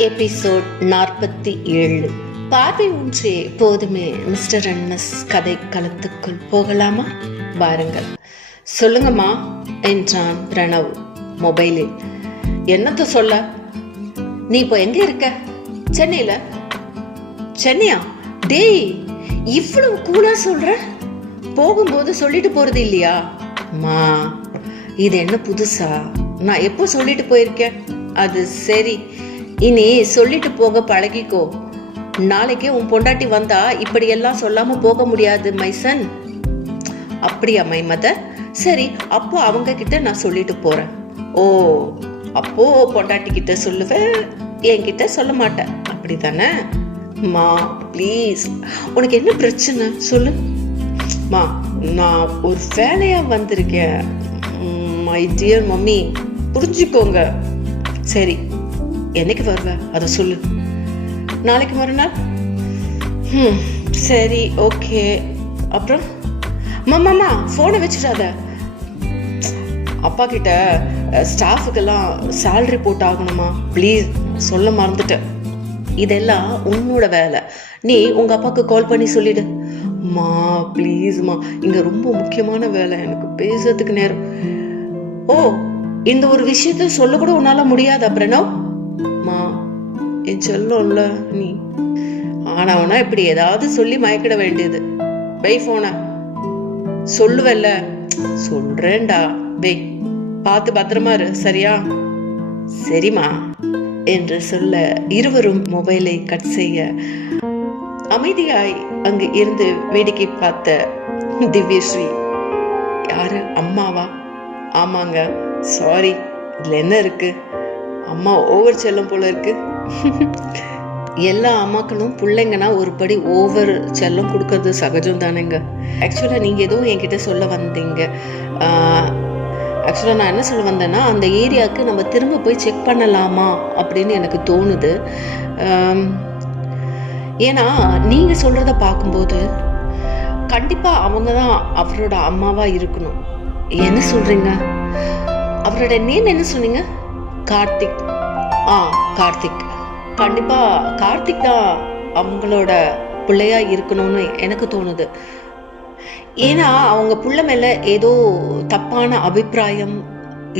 Episode நாற்பத்தி ஏழு. பார்வை ஒன்றே போதுமே மிஸ்டர் அண்ட் மிஸ் கதை களத்துக்குள் போகலாமா? பாருங்கள். சொல்லுங்கம்மா என்றான் பிரணவ் மொபைலில். என்னத்த சொல்ல? நீ இப்போ எங்க இருக்க? சென்னையில? சென்னையா? டேய் இவ்வளவு கூலா சொல்ற? போகும்போது சொல்லிட்டு போறது இல்லையா? மா இது என்ன புதுசா? நான் எப்போ சொல்லிட்டு போயிருக்கேன்? அது சரி இனி சொல்லிட்டு போக பழகிக்கோ. நாளைக்கே உன் பொண்டாட்டி வந்தா இப்படியெல்லாம் சொல்லாம போக முடியாது மைசன் அப்படியா மை மதர் சரி அப்போ அவங்க கிட்ட நான் சொல்லிட்டு போறேன். ஓ அப்போ பொண்டாட்டி கிட்ட சொல்லுவேன் என்கிட்ட சொல்ல மாட்டேன் அப்படிதானே? மா ப்ளீஸ் உனக்கு என்ன பிரச்சனை? சொல்லு. மா நான் ஒரு வேலையா வந்திருக்கேன். மை டியர் மம்மி புரிஞ்சுக்கோங்க. சரி. என்னைக்கு வருவ அதை சொல்லு. நாளைக்கு மறுநாள்? ம் சரி ஓகே. அப்புறம்? மாமாமா ஃபோனை வச்சிடாத. அப்பா கிட்ட ஸ்டாஃபுக்கெல்லாம் சேல்ரி போட்டு ஆகணுமா ப்ளீஸ் சொல்ல மறந்துட்டேன். இதெல்லாம் உன்னோட வேலை. நீ உங்கள் அப்பாவுக்கு கால் பண்ணி சொல்லிடு. மா ப்ளீஸ்மா இங்கே ரொம்ப முக்கியமான வேலை. எனக்கு பேசுறதுக்கு நேரம். ஓ இந்த ஒரு விஷயத்த சொல்ல கூட உன்னால முடியாது பிரணவ் மா என் செல்லம்ல நீ. ஆனவனா இப்படி ஏதாவது சொல்லி மயக்கிட வேண்டியது. பை போன. சொல்லுவல்ல. சொல்றேன்டா. பை. பார்த்து பத்திரமா இரு சரியா? சரிம்மா என்று சொல்ல இருவரும் மொபைலை கட் செய்ய அமைதியாய் அங்கு இருந்து வேடிக்கை பார்த்த திவ்யஸ்ரீ யாரு? அம்மாவா? ஆமாங்க. சாரி. இதுல என்ன இருக்கு? அம்மா ஓவர் செல்லம் போல இருக்கு. எல்லா அம்மாக்களும் பிள்ளைங்கன்னா ஒரு படி ஓவர் செல்லம் கொடுக்கறது சகஜம் தானேங்க ஆக்சுவலாக நீங்கள் எதுவும் என்கிட்ட சொல்ல வந்தீங்க. ஆக்சுவலாக நான் என்ன சொல்ல வந்தேன்னா அந்த ஏரியாவுக்கு நம்ம திரும்ப போய் செக் பண்ணலாமா அப்படின்னு எனக்கு தோணுது. ஏன்னா நீங்கள் சொல்கிறத பார்க்கும்போது கண்டிப்பாக அவங்க தான் அவரோட அம்மாவாக இருக்கணும். என்ன சொல்கிறீங்க அவரோட நேம் என்ன சொன்னீங்க? கார்த்திக். ஆ கார்த்திக். கண்டிப்பா கார்த்திக் தான் அவங்களோட பிள்ளையா இருக்கணும்னு எனக்கு தோணுது. ஏன்னா அவங்க புள்ள மேல ஏதோ தப்பான அபிப்பிராயம்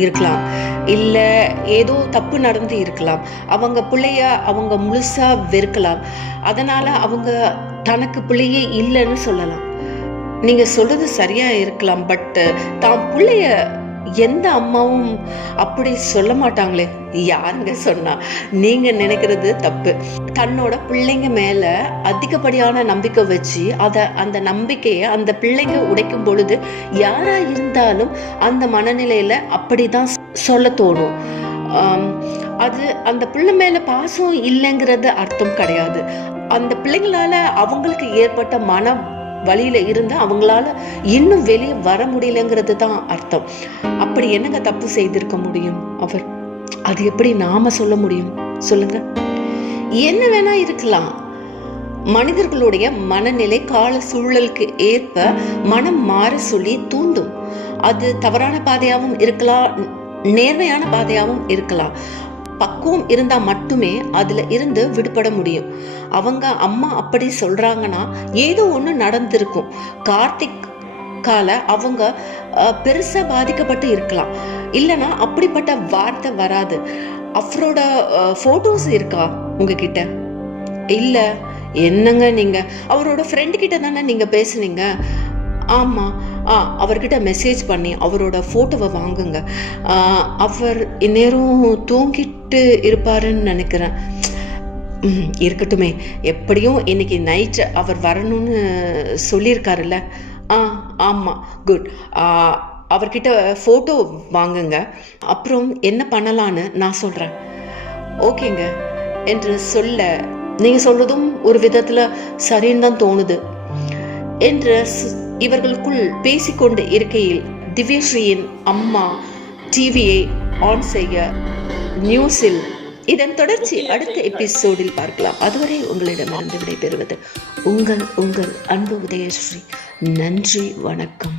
இருக்கலாம். இல்ல ஏதோ தப்பு நடந்து இருக்கலாம். அவங்க பிள்ளைய அவங்க முழுசா வெறுக்கலாம். அதனால அவங்க தனக்கு பிள்ளையே இல்லைன்னு சொல்லலாம். நீங்க சொல்றது சரியா இருக்கலாம் பட் தான் பிள்ளைய எந்த அம்மாவும் அப்படி சொல்ல மாட்டாங்களே. யாருங்க சொன்னா? நீங்க நினைக்கிறது தப்பு. தன்னோட பிள்ளைங்க மேல அதிகப்படியான நம்பிக்கை வச்சு அத அந்த நம்பிக்கையை அந்த பிள்ளைங்க உடைக்கும் பொழுது யாரா இருந்தாலும் அந்த மனநிலையில அப்படிதான் சொல்ல தோணும். அது அந்த பிள்ளை மேல பாசம் இல்லைங்கிறது அர்த்தம் கிடையாது. அந்த பிள்ளைங்களால அவங்களுக்கு ஏற்பட்ட மன வழியில இருந்து அவங்களால இன்னும் வெளியே வர முடியலங்கிறது தான் அர்த்தம். அப்படி என்னங்க தப்பு செய்திருக்க முடியும் அவர்? அது எப்படி நாம சொல்ல முடியும்? சொல்லுங்க. என்ன வேணா இருக்கலாம். மனிதர்களுடைய மனநிலை கால சூழலுக்கு ஏற்ப மனம் மாற சொல்லி தூண்டும். அது தவறான பாதையாகவும் இருக்கலாம் நேர்மையான பாதையாகவும் இருக்கலாம். பக்குவம் இருந்தா மட்டுமே அதுல இருந்து விடுபட முடியும். அவங்க அம்மா அப்படி சொல்றாங்கன்னா ஏதோ ஒண்ணு நடந்திருக்கும். கார்த்திக் கால அவங்க பெருசாக பெருசா பாதிக்கப்பட்டு இருக்கலாம். இல்லனா அப்படிப்பட்ட வார்த்தை வராது. அவரோட போட்டோஸ் இருக்கா உங்ககிட்ட? இல்ல. என்னங்க நீங்க? அவரோட ஃப்ரெண்டு கிட்ட தானே நீங்க பேசுனீங்க? ஆமா. அவர்கிட்ட மெசேஜ் பண்ணி அவரோட ஃபோட்டோவை வாங்குங்க. அவர் இந்நேரம் தூங்கிட்டு இருப்பாருன்னு நினைக்கிறேன். ம், இருக்கட்டுமே. எப்படியும் இன்னைக்கு நைட் அவர் வரணும்னு சொல்லியிருக்காருல்ல? ஆ ஆமாம் குட் அவர்கிட்ட ஃபோட்டோ வாங்குங்க. அப்புறம் என்ன பண்ணலான்னு நான் சொல்கிறேன் ஓகேங்க என்று சொல்ல நீங்கள் சொல்கிறதும் ஒரு விதத்தில் சரின்னு தான் தோணுது. என்று இவர்களுக்குள் பேசிக்கொண்டு இருக்கையில் திவ்யஸ்ரீயின் அம்மா டிவியை ஆன் செய்ய நியூஸில். இதன் தொடர்ச்சி அடுத்த எபிசோடில் பார்க்கலாம். அதுவரை உங்களிடம் ஆண்டு விடைபெறுவது உங்கள் உங்கள் அன்பு உதயஸ்ரீ. நன்றி வணக்கம்.